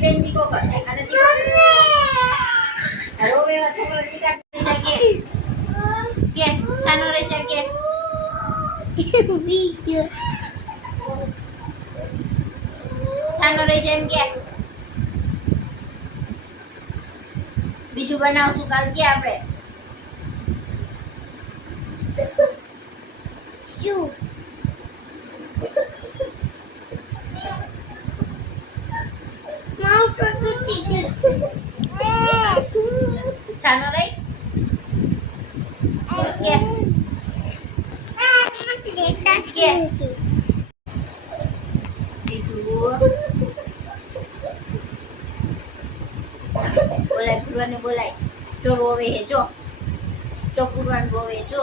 બેન દીકો કર અને દીકો રોવે છોકરો દીકા જગ્યાએ કે છાનો રે જગ્યાએ બીજો છાનો રે જેમ કે બીજું બનાવશું કાલ કે આપણે શું છાનો રે કે બોલાય પૂરવાને બોલાય જો રોવે હે જો પૂરવાન રોવે જો